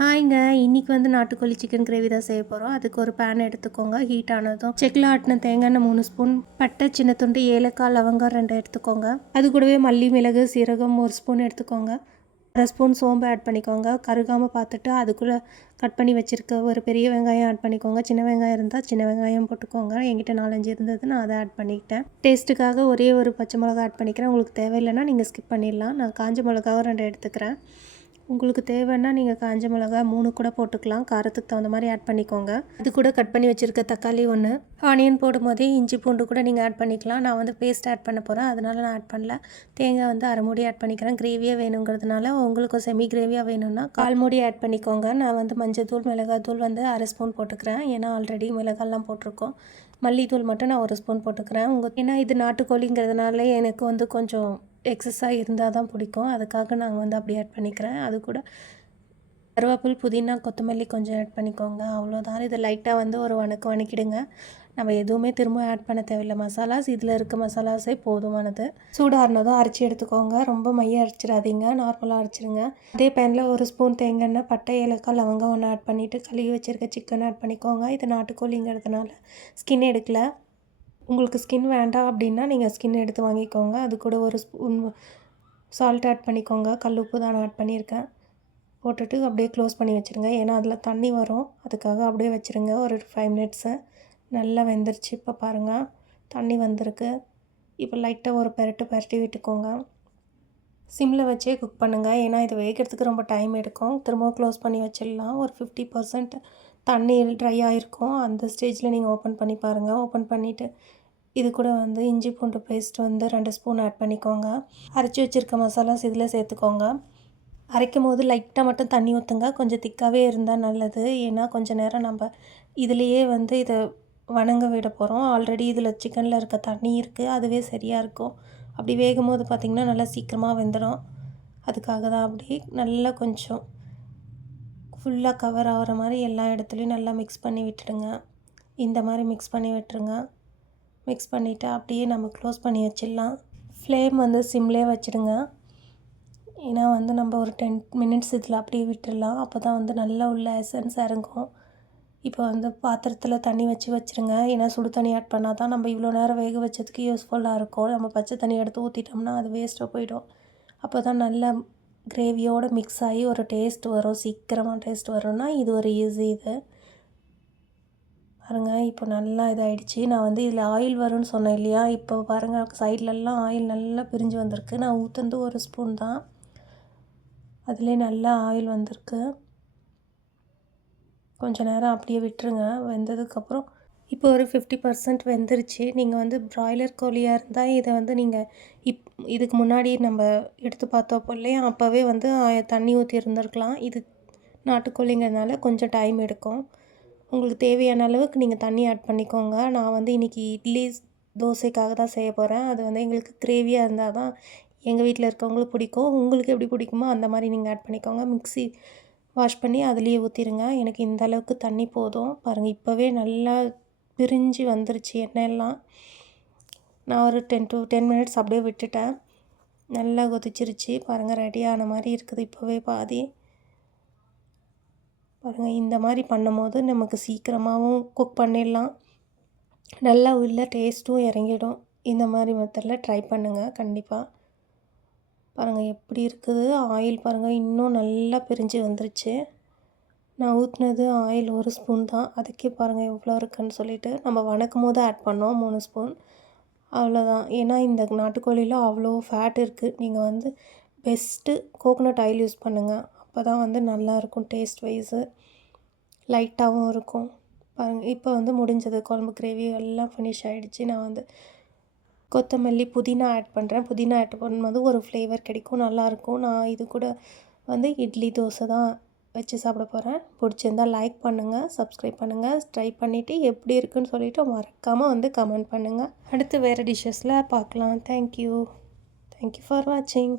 ஹாய்ங்க. இன்னைக்கு வந்து நாட்டுக்கோழி சிக்கன் கிரேவி தான் செய்ய போகிறோம் அதுக்கு ஒரு பேன் எடுத்துக்கோங்க. ஹீட் ஆனதும் செக்கில் ஆட்டின தேங்காய் மூணு ஸ்பூன் பட்டை சின்ன துண்டு ஏலக்காய் லவங்கம் ரெண்டு எடுத்துக்கோங்க. அது கூடவே மல்லி மிளகு சீரகம் ஒரு ஸ்பூன் எடுத்துக்கோங்க. அரை ஸ்பூன் சோம்பு ஆட் பண்ணிக்கோங்க. கருகாமல் பார்த்துட்டு அதுக்குள்ளே கட் பண்ணி வச்சுருக்க ஒரு பெரிய வெங்காயம் ஆட் பண்ணிக்கோங்க. சின்ன வெங்காயம் இருந்தால் சின்ன வெங்காயம் போட்டுக்கோங்க. என்கிட்ட நாலஞ்சு இருந்தது நான் அதை ஆட் பண்ணிக்கிட்டேன். டேஸ்ட்டுக்காக ஒரே ஒரு பச்சை மிளகா ஆட் பண்ணிக்கிறேன். உங்களுக்கு தேவையில்லைன்னா நீங்கள் ஸ்கிப் பண்ணிடலாம். நான் காஞ்ச மிளகாவும் ரெண்டு எடுத்துக்கிறேன். உங்களுக்கு தேவைன்னா நீங்கள் காஞ்ச மிளகா மூணு கூட போட்டுக்கலாம். காரத்துக்கு தகுந்த மாதிரி ஆட் பண்ணிக்கோங்க. இது கூட கட் பண்ணி வச்சுருக்க தக்காளி ஒன்று ஆனியன் போடும் போதே இஞ்சி பூண்டு கூட நீங்கள் ஆட் பண்ணிக்கலாம். நான் வந்து பேஸ்ட் ஆட் பண்ண போகிறேன் அதனால் நான் ஆட் பண்ணல. தேங்காய் வந்து அரை மூடி ஆட் பண்ணிக்கிறேன். கிரேவியாக வேணுங்கிறதுனால உங்களுக்கு செமி கிரேவியாக வேணும்னா கால் மூடி ஆட் பண்ணிக்கோங்க. நான் வந்து மஞ்சத்தூள் மிளகாத்தூள் வந்து அரை ஸ்பூன் போட்டுக்கிறேன். ஏன்னா ஆல்ரெடி மிளகாலாம் போட்டிருக்கோம். மல்லித்தூள் மட்டும் நான் ஒரு ஸ்பூன் போட்டுக்கிறேன். உங்கள் ஏன்னா இது நாட்டுக்கோழிங்கிறதுனால எனக்கு வந்து கொஞ்சம் எக்ஸஸாக இருந்தால் தான் பிடிக்கும். அதுக்காக நாங்கள் வந்து அப்படி ஆட் பண்ணிக்கிறேன். அது கூட கருவேப்பில் புதினா கொத்தமல்லி கொஞ்சம் ஆட் பண்ணிக்கோங்க. அவ்வளோதான் இது லைட்டாக வந்து ஒரு வணக்கு வணக்கிடுங்க. நம்ம எதுவுமே திரும்ப ஆட் பண்ண தேவையில்லை. மசாலாஸ் இதில் இருக்க மசாலாஸே போதுமானது. சூடாறினதும் அரைச்சி எடுத்துக்கோங்க. ரொம்ப மைய அரைச்சிடாதீங்க. நார்மலாக அரைச்சிடுங்க அதே பேனில் ஒரு ஸ்பூன் தேங்காய் எண்ணெய் பட்டை ஏலக்காய் லவங்கம் ஒன்று ஆட் பண்ணிவிட்டு கழுவி வச்சுருக்க சிக்கன் ஆட் பண்ணிக்கோங்க. இது நாட்டுக்கோழிங்கிறதுனால ஸ்கின் எடுக்கல. உங்களுக்கு ஸ்கின் வேண்டாம் அப்படின்னா நீங்கள் ஸ்கின் எடுத்து வாங்கிக்கோங்க. அது கூட ஒரு ஸ்பூன் சால்ட் ஆட் பண்ணிக்கோங்க. கல் உப்பு தான் ஆட் பண்ணியிருக்கேன். போட்டுட்டு அப்படியே க்ளோஸ் பண்ணி வச்சுருங்க. ஏன்னா அதில் தண்ணி வரும். அதுக்காக அப்படியே வச்சுருங்க. ஒரு ஃபைவ் மினிட்ஸு நல்லா வெந்துருச்சு. இப்போ பாருங்கள் தண்ணி வந்திருக்கு. இப்போ லைட்டாக ஒரு பெரட்டு பெரட்டி விட்டுக்கோங்க. சிம்மில் வச்சே குக் பண்ணுங்கள் ஏன்னா இது வேகிறதுக்கு ரொம்ப டைம் எடுக்கும். திரும்பவும் க்ளோஸ் பண்ணி வச்சிடலாம். ஒரு ஃபிஃப்டி பர்சன்ட் தண்ணி ட்ரை ஆகிருக்கும் அந்த ஸ்டேஜில் நீங்கள் ஓப்பன் பண்ணி பாருங்கள் ஓப்பன் பண்ணிவிட்டு இது கூட வந்து இஞ்சி பூண்டு பேஸ்ட் வந்து ரெண்டு ஸ்பூன் ஆட் பண்ணிக்கோங்க. அரைச்சி வச்சுருக்க மசாலாஸ் இதில் சேர்த்துக்கோங்க. அரைக்கும் போது லைட்டாக மட்டும் தண்ணி ஊற்றுங்க கொஞ்சம் திக்காகவே இருந்தால் நல்லது. ஏன்னா கொஞ்சம் நேரம் நம்ம இதுலேயே வந்து இதை வணங்க விட போகிறோம் ஆல்ரெடி இதில் சிக்கனில் இருக்க தண்ணி இருக்குது அதுவே சரியாக இருக்கும். அப்படி வேகும் போது பார்த்திங்கன்னா நல்லா சீக்கிரமாக வெந்துடும் அதுக்காக தான் அப்படி நல்லா கொஞ்சம் ஃபுல்லாக கவர் ஆகிற மாதிரி எல்லா இடத்துலையும் நல்லா மிக்ஸ் பண்ணி விட்டுடுங்க. இந்த மாதிரி மிக்ஸ் பண்ணி விட்டுருங்க. மிக்ஸ் பண்ணிவிட்டு அப்படியே நம்ம க்ளோஸ் பண்ணி வச்சிடலாம். ஃப்ளேம் வந்து சிம்லே வச்சுடுங்க. ஏன்னா வந்து நம்ம ஒரு டென் மினிட்ஸ் இதில் அப்படியே விட்டுடலாம். அப்போ தான் வந்து நல்லா உள்ள எசன்ஸ் இறங்கும் இப்போ வந்து பாத்திரத்தில் தண்ணி வச்சு வச்சுருங்க ஏன்னா சுடு தண்ணி ஆட் பண்ணால் தான் நம்ம இவ்வளோ நேரம் வேக வச்சதுக்கு யூஸ்ஃபுல்லாக இருக்கும். நம்ம பச்சை தண்ணி எடுத்து ஊற்றிட்டோம்னா அது வேஸ்ட்டாக போயிடும். அப்போ தான் நல்ல கிரேவியோடு மிக்ஸ் ஆகி ஒரு டேஸ்ட் வரும். சீக்கிரமாக டேஸ்ட் வரும்னா இது ஒரு ஈஸி இது. பாருங்கள் இப்போ நல்லா இதாகிடுச்சு நான் வந்து இதில் ஆயில் வரும்னு சொன்னேன் இல்லையா? இப்போ பாருங்கள் சைட்லலாம் ஆயில் நல்லா பிரிஞ்சு வந்திருக்கு. நான் ஊற்றுந்து ஒரு ஸ்பூன் தான். அதுலேயே நல்லா ஆயில் வந்திருக்கு. கொஞ்சம் நேரம் அப்படியே விட்டுருங்க. வெந்ததுக்கப்புறம் இப்போ ஒரு ஃபிஃப்டி பர்சன்ட் வெந்துருச்சு. நீங்கள் வந்து ப்ராய்லர் கோழியாக இருந்தால் இதை வந்து நீங்கள் இப் இதுக்கு முன்னாடி நம்ம எடுத்து பார்த்தோம் இல்லையா? அப்போவே வந்து தண்ணி ஊற்றி இருந்திருக்கலாம் இது நாட்டுக்கோழிங்கிறதுனால கொஞ்சம் டைம் எடுக்கும். உங்களுக்கு தேவையான அளவுக்கு நீங்கள் தண்ணி ஆட் பண்ணிக்கோங்க. நான் வந்து இன்றைக்கி இட்லி தோசைக்காக தான் செய்ய போகிறேன் அது வந்து எங்களுக்கு கிரேவியாக இருந்தால் தான் எங்கள் வீட்டில் இருக்கவங்களுக்கு பிடிக்கும். உங்களுக்கு எப்படி பிடிக்குமோ அந்த மாதிரி நீங்கள் ஆட் பண்ணிக்கோங்க. மிக்ஸி வாஷ் பண்ணி அதுலேயே ஊற்றிடுங்க எனக்கு இந்த அளவுக்கு தண்ணி போதும். பாருங்கள் இப்போவே நல்லா பிரிஞ்சு வந்துருச்சு எண்ணெயெல்லாம். நான் ஒரு டென் டு டென் மினிட்ஸ் அப்படியே விட்டுட்டேன். நல்லா கொதிச்சிருச்சு. பாருங்கள் ரெடியான மாதிரி இருக்குது இப்போவே பாதி. பாருங்கள் இந்த மாதிரி பண்ணும்போது நமக்கு சீக்கிரமாகவும் குக் பண்ணிடலாம். நல்லா உள்ள டேஸ்ட்டும் இறங்கிடும். இந்த மாதிரி மெத்தடில் ட்ரை பண்ணுங்கள் கண்டிப்பாக பாருங்கள் எப்படி இருக்குது? ஆயில் பாருங்கள் இன்னும் நல்லா பிரிஞ்சு வந்துருச்சு. நான் ஊற்றினது ஆயில் ஒரு ஸ்பூன் தான். அதுக்கே பாருங்கள் எவ்வளோ இருக்குன்னு சொல்லிவிட்டு நம்ம வணக்கும் போது ஆட் பண்ணோம் மூணு ஸ்பூன் அவ்வளோதான் ஏன்னா இந்த நாட்டுக்கோழியில் அவ்வளோ ஃபேட் இருக்குது நீங்கள் வந்து பெஸ்ட்டு கோகோனட் ஆயில் யூஸ் பண்ணுங்கள் அப்போ தான் வந்து நல்லாயிருக்கும் டேஸ்ட் வைஸு லைட்டாகவும் இருக்கும். பாருங்கள் இப்போ வந்து முடிஞ்சது. குழம்பு கிரேவி எல்லாம் ஃபினிஷ் ஆகிடுச்சு நான் வந்து கொத்தமல்லி புதினா ஆட் பண்ணுறேன் புதினா ஆட் பண்ணும்போது ஒரு ஃப்ளேவர் கிடைக்கும் நல்லாயிருக்கும் நான் இது கூட வந்து இட்லி தோசை தான் வச்சு சாப்பிட போகிறேன் பிடிச்சிருந்தால் லைக் பண்ணுங்கள் சப்ஸ்கிரைப் பண்ணுங்கள் ட்ரை பண்ணிவிட்டு எப்படி இருக்குன்னு சொல்லிவிட்டு மறக்காமல் வந்து கமெண்ட் பண்ணுங்கள் அடுத்து வேறு டிஷ்ஷஸில் பார்க்கலாம். தேங்க்யூ தேங்க்யூ ஃபார் வாட்சிங்